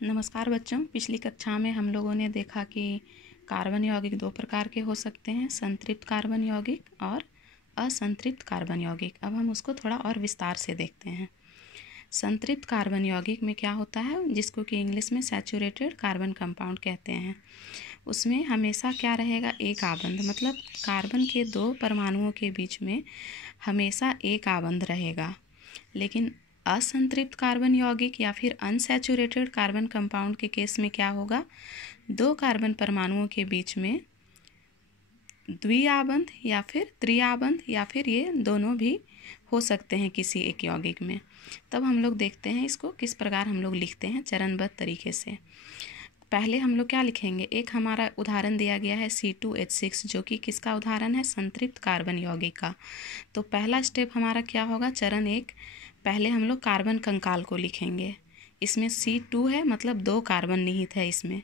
नमस्कार बच्चों, पिछली कक्षा में हम लोगों ने देखा कि कार्बन यौगिक दो प्रकार के हो सकते हैं, संतृप्त कार्बन यौगिक और असंतृप्त कार्बन यौगिक। अब हम उसको थोड़ा और विस्तार से देखते हैं। संतृप्त कार्बन यौगिक में क्या होता है, जिसको कि इंग्लिश में सैचुरेटेड कार्बन कंपाउंड कहते हैं। उसमें हमेशा क्या रहेगा, एक आबंध, मतलब कार्बन के दो परमाणुओं के बीच में हमेशा एक आबंध रहेगा। लेकिन असंतृप्त कार्बन यौगिक या फिर अनसैचुरेटेड कार्बन कंपाउंड के केस में क्या होगा, दो कार्बन परमाणुओं के बीच में द्विआबंध या फिर त्रिआबंध या फिर ये दोनों भी हो सकते हैं किसी एक यौगिक में। तब हम लोग देखते हैं इसको किस प्रकार हम लोग लिखते हैं चरणबद्ध तरीके से। पहले हम लोग क्या लिखेंगे, एक हमारा उदाहरण दिया गया है C2H6, जो कि किसका उदाहरण है, संतृप्त कार्बन यौगिक का। तो पहला स्टेप हमारा क्या होगा, चरण एक, पहले हम लोग कार्बन कंकाल को लिखेंगे। इसमें C2 है, मतलब दो कार्बन निहित है इसमें,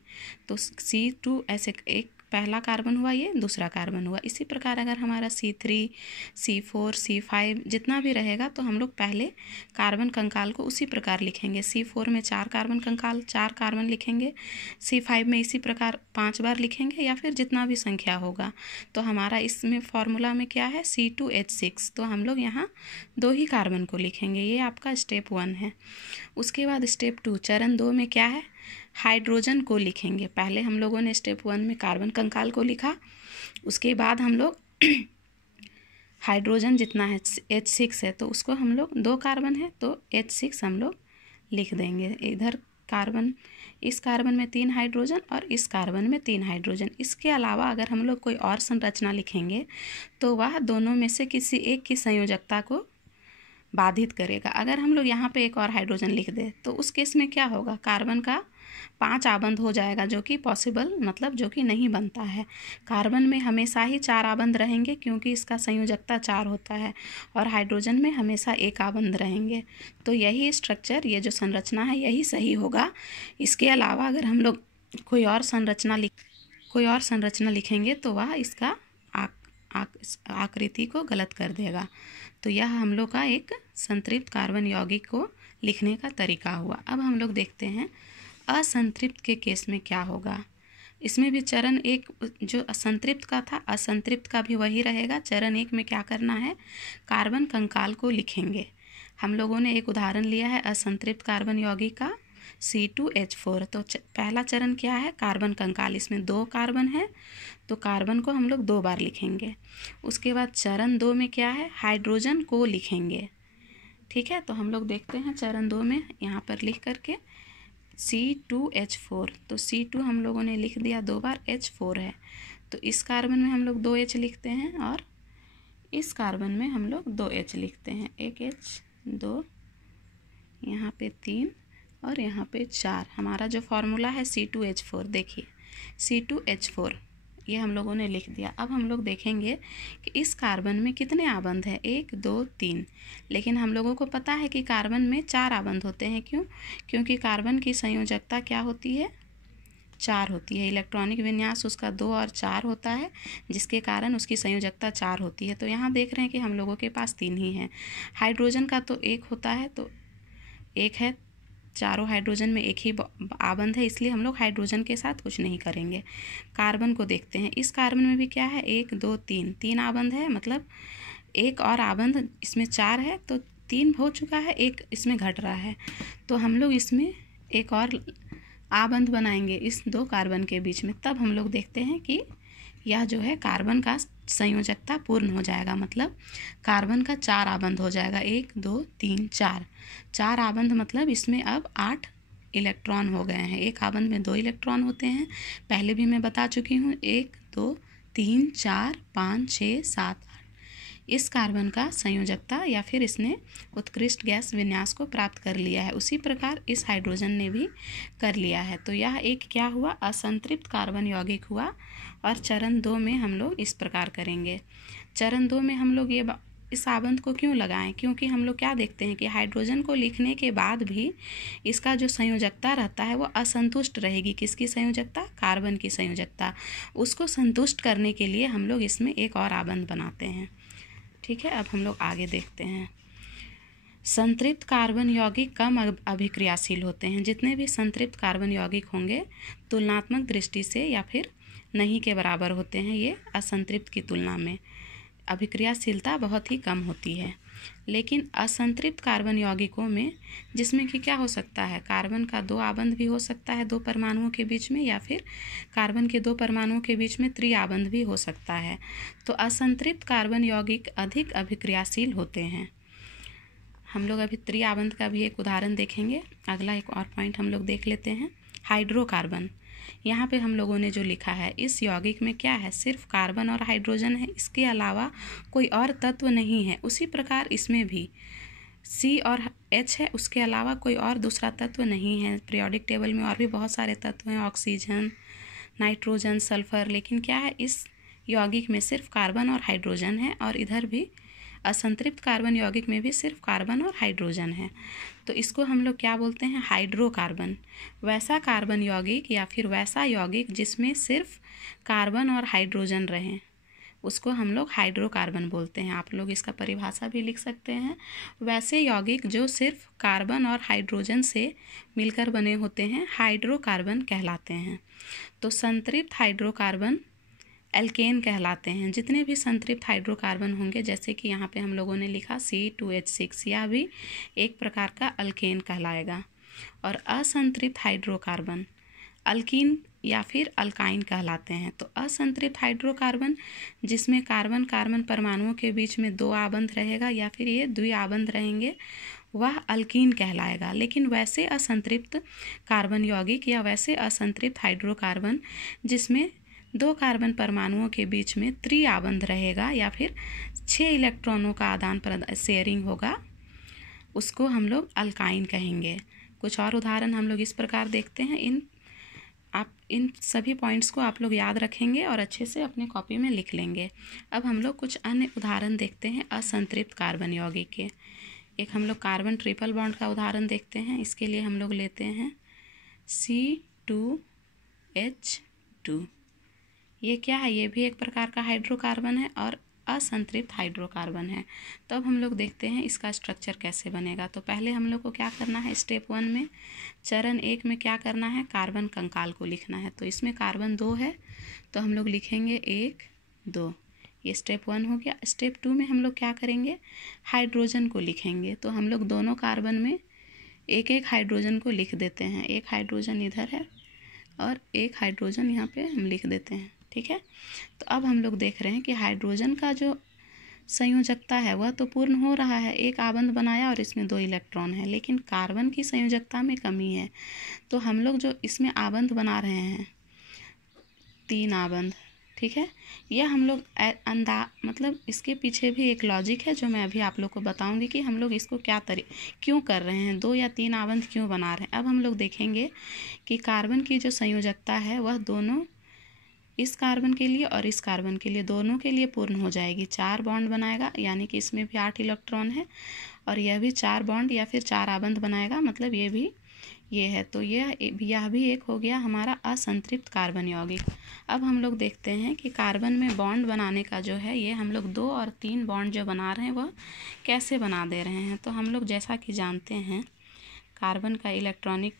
तो C2 ऐसे एक पहला कार्बन हुआ, ये दूसरा कार्बन हुआ। इसी प्रकार अगर हमारा C3, C4, C5 जितना भी रहेगा तो हम लोग पहले कार्बन कंकाल को उसी प्रकार लिखेंगे। C4 में 4 कार्बन कंकाल, 4 कार्बन लिखेंगे। C5 में इसी प्रकार 5 बार लिखेंगे या फिर जितना भी संख्या होगा। तो हमारा इसमें फॉर्मूला में क्या है, C2H6, तो हम लोग यहाँ 2 ही कार्बन को लिखेंगे। ये आपका स्टेप 1 है। उसके बाद स्टेप 2, चरण 2 में क्या है, हाइड्रोजन को लिखेंगे। पहले हम लोगों ने स्टेप 1 में कार्बन कंकाल को लिखा, उसके बाद हम लोग हाइड्रोजन जितना है H6 है तो उसको हम लोग 2 कार्बन है तो H6 हम लोग लिख देंगे। इधर कार्बन, इस कार्बन में 3 हाइड्रोजन और इस कार्बन में 3 हाइड्रोजन। इसके अलावा अगर हम लोग कोई और संरचना लिखेंगे तो वह दोनों में से किसी एक की संयोजकता को बाधित करेगा। अगर हम लोग यहाँ पे एक और हाइड्रोजन लिख दें तो उस केस में क्या होगा, कार्बन का 5 आबंध हो जाएगा, जो कि पॉसिबल, मतलब जो कि नहीं बनता है। कार्बन में हमेशा ही 4 आबंध रहेंगे क्योंकि इसका संयोजकता 4 होता है, और हाइड्रोजन में हमेशा 1 आबंध रहेंगे। तो यही स्ट्रक्चर, ये जो संरचना है यही सही होगा। इसके अलावा अगर हम लोग कोई और संरचना लिखेंगे तो वह इसका आकृति को गलत कर देगा। तो यह हम लोग का एक संतृप्त कार्बन यौगिक को लिखने का तरीका हुआ। अब हम लोग देखते हैं असंतृप्त के केस में क्या होगा। इसमें भी चरण एक जो असंतृप्त का था, असंतृप्त का भी वही रहेगा। चरण 1 में क्या करना है, कार्बन कंकाल को लिखेंगे। हम लोगों ने एक उदाहरण लिया है असंतृप्त कार्बन यौगिक का C2H4। तो पहला चरण क्या है, कार्बन कंकाल, इसमें 2 कार्बन है तो कार्बन को हम लोग 2 बार लिखेंगे। उसके बाद चरण 2 में क्या है, हाइड्रोजन को लिखेंगे। ठीक है, तो हम लोग देखते हैं चरण 2 में यहाँ पर लिख करके C2H4, तो C2 हम लोगों ने लिख दिया 2 बार, H4 है तो इस कार्बन में हम लोग 2H लिखते हैं और इस कार्बन में हम लोग 2H लिखते हैं। 1H, 2, यहाँ पे 3 और यहाँ पे 4। हमारा जो फॉर्मूला है C2H4, देखिए C2H4 ये हम लोगों ने लिख दिया। अब हम लोग देखेंगे कि इस कार्बन में कितने आबंध है, 1, 2, 3। लेकिन हम लोगों को पता है कि कार्बन में 4 आबंध होते हैं। क्यों, क्योंकि कार्बन की संयोजकता क्या होती है, 4 होती है। इलेक्ट्रॉनिक विन्यास उसका 2 और 4 होता है, जिसके कारण उसकी संयोजकता 4 होती है। तो यहाँ देख रहे हैं कि हम लोगों के पास 3 ही हैं। हाइड्रोजन का तो 1 होता है, तो 1 है, चारों हाइड्रोजन में 1 ही आबंध है, इसलिए हम लोग हाइड्रोजन के साथ कुछ नहीं करेंगे। कार्बन को देखते हैं, इस कार्बन में भी क्या है, 1, 2, 3 आबंध है, मतलब एक और आबंध, इसमें 4 है तो 3 हो चुका है, 1 इसमें घट रहा है। तो हम लोग इसमें एक और आबंध बनाएंगे इस 2 कार्बन के बीच में। तब हम लोग देखते हैं कि यह जो है कार्बन का संयोजकता पूर्ण हो जाएगा, मतलब कार्बन का 4 आबंध हो जाएगा। 1, 2, 3, 4 आबंध, मतलब इसमें अब 8 इलेक्ट्रॉन हो गए हैं। एक आबंध में 2 इलेक्ट्रॉन होते हैं, पहले भी मैं बता चुकी हूँ। 1, 2, 3, 4, 5, 6, 7, 8। इस कार्बन का संयोजकता या फिर इसने उत्कृष्ट गैस विन्यास को प्राप्त कर लिया है। उसी प्रकार इस हाइड्रोजन ने भी कर लिया है। तो यह एक क्या हुआ, असंतृप्त कार्बन यौगिक हुआ। और चरण 2 में हम लोग इस प्रकार करेंगे। चरण 2 में हम लोग इस आबंध को क्यों लगाएं, क्योंकि हम लोग क्या देखते हैं कि हाइड्रोजन को लिखने के बाद भी इसका जो संयोजकता रहता है वो असंतुष्ट रहेगी। किसकी संयोजकता, कार्बन की संयोजकता। उसको संतुष्ट करने के लिए हम लोग इसमें एक और आबंध बनाते हैं। ठीक है, अब हम लोग आगे देखते हैं। संतृप्त कार्बन यौगिक कम अभिक्रियाशील होते हैं। जितने भी संतृप्त कार्बन यौगिक होंगे तुलनात्मक दृष्टि से या फिर नहीं के बराबर होते हैं ये असंतृप्त की तुलना में, अभिक्रियाशीलता बहुत ही कम होती है। लेकिन असंतृप्त कार्बन यौगिकों में जिसमें कि क्या हो सकता है, कार्बन का 2 आबंध भी हो सकता है 2 परमाणुओं के बीच में, या फिर कार्बन के 2 परमाणुओं के बीच में त्रिआबंध भी हो सकता है। तो असंतृप्त कार्बन यौगिक अधिक अभिक्रियाशील होते हैं। हम लोग अभी त्रिआबंध का भी एक उदाहरण देखेंगे। अगला एक और पॉइंट हम लोग देख लेते हैं, हाइड्रोकार्बन। यहाँ पे हम लोगों ने जो लिखा है, इस यौगिक में क्या है, सिर्फ कार्बन और हाइड्रोजन है, इसके अलावा कोई और तत्व नहीं है। उसी प्रकार इसमें भी C और H है, उसके अलावा कोई और दूसरा तत्व नहीं है। पीरियोडिक टेबल में और भी बहुत सारे तत्व हैं, ऑक्सीजन, नाइट्रोजन, सल्फर, लेकिन क्या है, इस यौगिक में सिर्फ कार्बन और हाइड्रोजन है। और इधर भी असंतृप्त कार्बन यौगिक में भी सिर्फ कार्बन और हाइड्रोजन है। तो इसको हम लोग क्या बोलते हैं, हाइड्रोकार्बन। वैसा कार्बन यौगिक या फिर वैसा यौगिक जिसमें सिर्फ कार्बन और हाइड्रोजन रहें, उसको हम लोग हाइड्रोकार्बन बोलते हैं। आप लोग इसका परिभाषा भी लिख सकते हैं। वैसे यौगिक जो सिर्फ कार्बन और हाइड्रोजन से मिलकर बने होते हैं हाइड्रोकार्बन कहलाते हैं। तो संतृप्त हाइड्रोकार्बन एल्केन कहलाते हैं। जितने भी संतृप्त हाइड्रोकार्बन होंगे, जैसे कि यहाँ पे हम लोगों ने लिखा C2H6, यह भी एक प्रकार का अल्केन कहलाएगा। और असंतृप्त हाइड्रोकार्बन अल्कीन या फिर अल्काइन कहलाते हैं। तो असंतृप्त हाइड्रोकार्बन जिसमें कार्बन कार्बन परमाणुओं के बीच में 2 आबंध रहेगा या फिर ये द्विआबंध रहेंगे, वह अल्कीन कहलाएगा। लेकिन वैसे असंतृप्त कार्बन यौगिक या वैसे असंतृप्त हाइड्रोकार्बन जिसमें 2 कार्बन परमाणुओं के बीच में त्रिआबंध रहेगा या फिर 6 इलेक्ट्रॉनों का आदान प्रदान शेयरिंग होगा, उसको हम लोग अल्काइन कहेंगे। कुछ और उदाहरण हम लोग इस प्रकार देखते हैं। इन सभी पॉइंट्स को आप लोग याद रखेंगे और अच्छे से अपने कॉपी में लिख लेंगे। अब हम लोग कुछ अन्य उदाहरण देखते हैं असंतृप्त कार्बन यौगिक के। एक हम लोग कार्बन ट्रिपल बॉन्ड का उदाहरण देखते हैं। इसके लिए हम लोग लेते हैं C2H2। ये क्या है, ये भी एक प्रकार का हाइड्रोकार्बन है और असंतृप्त हाइड्रोकार्बन है। तो अब हम लोग देखते हैं इसका स्ट्रक्चर कैसे बनेगा। तो पहले हम लोग को क्या करना है, स्टेप 1 में, चरण 1 में क्या करना है, कार्बन कंकाल को लिखना है। तो इसमें कार्बन 2 है तो हम लोग लिखेंगे 1 2, ये स्टेप 1 हो गया। स्टेप 2 में हम लोग क्या करेंगे, हाइड्रोजन को लिखेंगे। तो हम लोग दोनों कार्बन में एक एक हाइड्रोजन को लिख देते हैं। एक हाइड्रोजन इधर है और एक हाइड्रोजन यहाँ पे हम लिख देते हैं, ठीक है। तो अब हम लोग देख रहे हैं कि हाइड्रोजन का जो संयोजकता है वह तो पूर्ण हो रहा है, एक आबंध बनाया और इसमें 2 इलेक्ट्रॉन है, लेकिन कार्बन की संयोजकता में कमी है। तो हम लोग जो इसमें आबंध बना रहे हैं 3 आबंध, ठीक है। यह हम लोग मतलब इसके पीछे भी एक लॉजिक है जो मैं अभी आप लोग को बताऊंगी कि हम लोग इसको क्यों कर रहे हैं, 2 या 3 आबंध क्यों बना रहे हैं। अब हम लोग देखेंगे कि कार्बन की जो संयोजकता है वह दोनों, इस कार्बन के लिए और इस कार्बन के लिए, दोनों के लिए पूर्ण हो जाएगी। 4 बॉन्ड बनाएगा, यानी कि इसमें भी 8 इलेक्ट्रॉन है और यह भी 4 बॉन्ड या फिर 4 आबंध बनाएगा, मतलब ये भी ये है। तो यह भी एक हो गया हमारा असंतृप्त कार्बन यौगिक। अब हम लोग देखते हैं कि कार्बन में बॉन्ड बनाने का जो है, ये हम लोग 2 और 3 बॉन्ड जो बना रहे हैं वह कैसे बना दे रहे हैं। तो हम लोग जैसा कि जानते हैं कार्बन का इलेक्ट्रॉनिक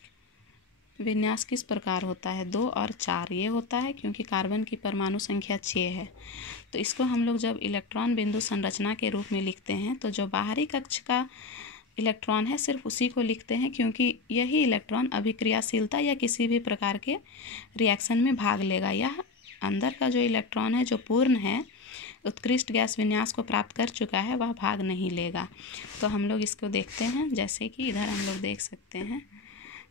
विन्यास किस प्रकार होता है, 2 और 4 ये होता है, क्योंकि कार्बन की परमाणु संख्या 6 है। तो इसको हम लोग जब इलेक्ट्रॉन बिंदु संरचना के रूप में लिखते हैं तो जो बाहरी कक्ष का इलेक्ट्रॉन है सिर्फ उसी को लिखते हैं, क्योंकि यही इलेक्ट्रॉन अभिक्रियाशीलता या किसी भी प्रकार के रिएक्शन में भाग लेगा। यह अंदर का जो इलेक्ट्रॉन है जो पूर्ण है, उत्कृष्ट गैस विन्यास को प्राप्त कर चुका है, वह भाग नहीं लेगा। तो हम लोग इसको देखते हैं, जैसे कि इधर हम लोग देख सकते हैं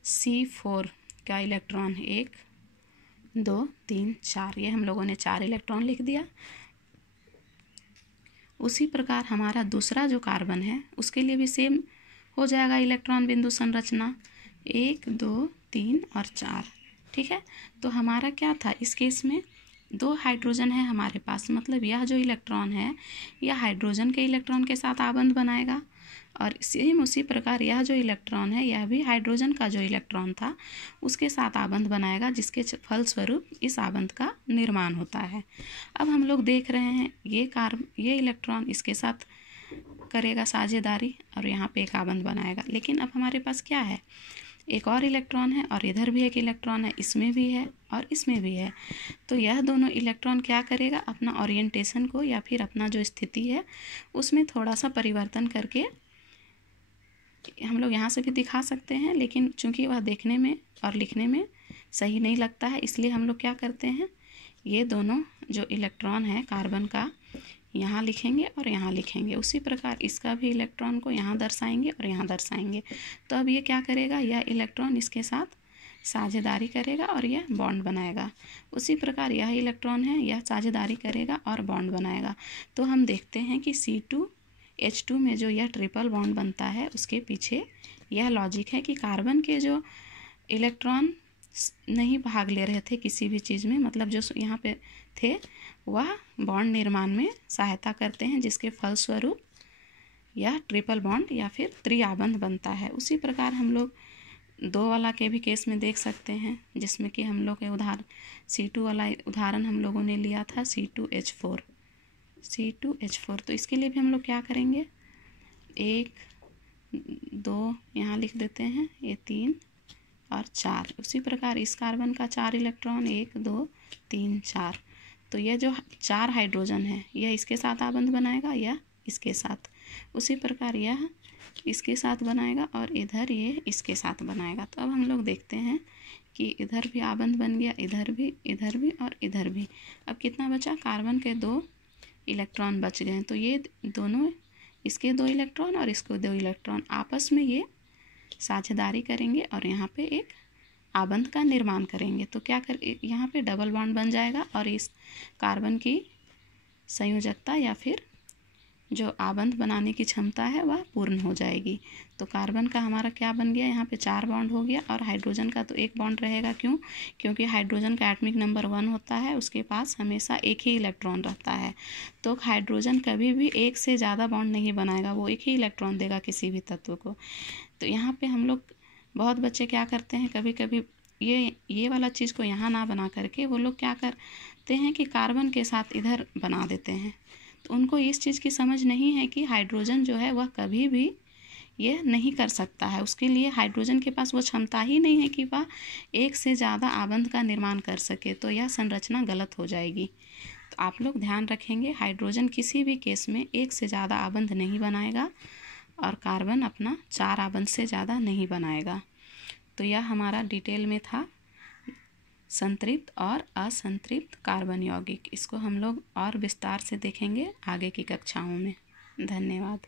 C4 का इलेक्ट्रॉन 1 2 3 4, ये हम लोगों ने 4 इलेक्ट्रॉन लिख दिया। उसी प्रकार हमारा दूसरा जो कार्बन है उसके लिए भी सेम हो जाएगा इलेक्ट्रॉन बिंदु संरचना, 1 2 3 और 4, ठीक है। तो हमारा क्या था, इस केस में 2 हाइड्रोजन है हमारे पास, मतलब यह जो इलेक्ट्रॉन है यह हाइड्रोजन के इलेक्ट्रॉन के साथ आबंध बनाएगा, और सेम उसी प्रकार यह जो इलेक्ट्रॉन है यह भी हाइड्रोजन का जो इलेक्ट्रॉन था उसके साथ आबंध बनाएगा, जिसके फलस्वरूप इस आबंध का निर्माण होता है। अब हम लोग देख रहे हैं ये इलेक्ट्रॉन इसके साथ करेगा साझेदारी और यहाँ पे एक आबंध बनाएगा। लेकिन अब हमारे पास क्या है, एक और इलेक्ट्रॉन है और इधर भी एक इलेक्ट्रॉन है, इसमें भी है और इसमें भी है। तो यह दोनों इलेक्ट्रॉन क्या करेगा, अपना ओरिएंटेशन को या फिर अपना जो स्थिति है उसमें थोड़ा सा परिवर्तन करके, हम लोग यहाँ से भी दिखा सकते हैं, लेकिन चूंकि वह देखने में और लिखने में सही नहीं लगता है, इसलिए हम लोग क्या करते हैं, ये दोनों जो इलेक्ट्रॉन है कार्बन का यहाँ लिखेंगे और यहाँ लिखेंगे। उसी प्रकार इसका भी इलेक्ट्रॉन को यहाँ दर्शाएंगे और यहाँ दर्शाएंगे। तो अब ये क्या करेगा, यह इलेक्ट्रॉन इसके साथ साझेदारी करेगा और यह बॉन्ड बनाएगा। उसी प्रकार यह इलेक्ट्रॉन है, यह साझेदारी करेगा और बॉन्ड बनाएगा। तो हम देखते हैं कि C2H2 में जो यह ट्रिपल बॉन्ड बनता है उसके पीछे यह लॉजिक है कि कार्बन के जो इलेक्ट्रॉन नहीं भाग ले रहे थे किसी भी चीज़ में, मतलब जो यहाँ पे थे वह बॉन्ड निर्माण में सहायता करते हैं, जिसके फलस्वरूप यह ट्रिपल बॉन्ड या फिर त्रिआबंध बनता है। उसी प्रकार हम लोग 2 वाला के भी केस में देख सकते हैं, जिसमें कि हम लोग के उदाहरण C2 वाला उदाहरण हम लोगों ने लिया था C2H4। तो इसके लिए भी हम लोग क्या करेंगे, 1 2 यहाँ लिख देते हैं, ये 3 और 4। उसी प्रकार इस कार्बन का 4 इलेक्ट्रॉन, 1 2 3 4। तो यह जो 4 हाइड्रोजन है यह इसके साथ आबंध बनाएगा या इसके साथ। उसी प्रकार यह इसके साथ बनाएगा और इधर ये इसके साथ बनाएगा। तो अब हम लोग देखते हैं कि इधर भी आबंध बन गया, इधर भी और इधर भी। अब कितना बचा, कार्बन के 2 इलेक्ट्रॉन बच गए। तो ये दोनों, इसके 2 इलेक्ट्रॉन और इसको 2 इलेक्ट्रॉन आपस में ये साझेदारी करेंगे और यहाँ पे एक आबंध का निर्माण करेंगे। तो क्या कर, यहाँ पे डबल बॉन्ड बन जाएगा और इस कार्बन की संयोजकता या फिर जो आबंध बनाने की क्षमता है वह पूर्ण हो जाएगी। तो कार्बन का हमारा क्या बन गया, यहाँ पे 4 बॉन्ड हो गया और हाइड्रोजन का तो 1 बॉन्ड रहेगा। क्यों, क्योंकि हाइड्रोजन का एटॉमिक नंबर 1 होता है, उसके पास हमेशा एक ही इलेक्ट्रॉन रहता है। तो हाइड्रोजन कभी भी एक से ज़्यादा बॉन्ड नहीं बनाएगा, वो एक ही इलेक्ट्रॉन देगा किसी भी तत्व को। तो यहाँ पे हम लोग, बहुत बच्चे क्या करते हैं, कभी कभी ये वाला चीज़ को यहाँ ना बना करके वो लोग क्या करते हैं कि कार्बन के साथ इधर बना देते हैं। तो उनको इस चीज़ की समझ नहीं है कि हाइड्रोजन जो है वह कभी भी ये नहीं कर सकता है। उसके लिए हाइड्रोजन के पास वो क्षमता ही नहीं है कि वह एक से ज़्यादा आबंध का निर्माण कर सके। तो यह संरचना गलत हो जाएगी। तो आप लोग ध्यान रखेंगे, हाइड्रोजन किसी भी केस में एक से ज़्यादा आबंध नहीं बनाएगा और कार्बन अपना 4 आबंध से ज़्यादा नहीं बनाएगा। तो यह हमारा डिटेल में था संतृप्त और असंतृप्त कार्बन यौगिक। इसको हम लोग और विस्तार से देखेंगे आगे की कक्षाओं में। धन्यवाद।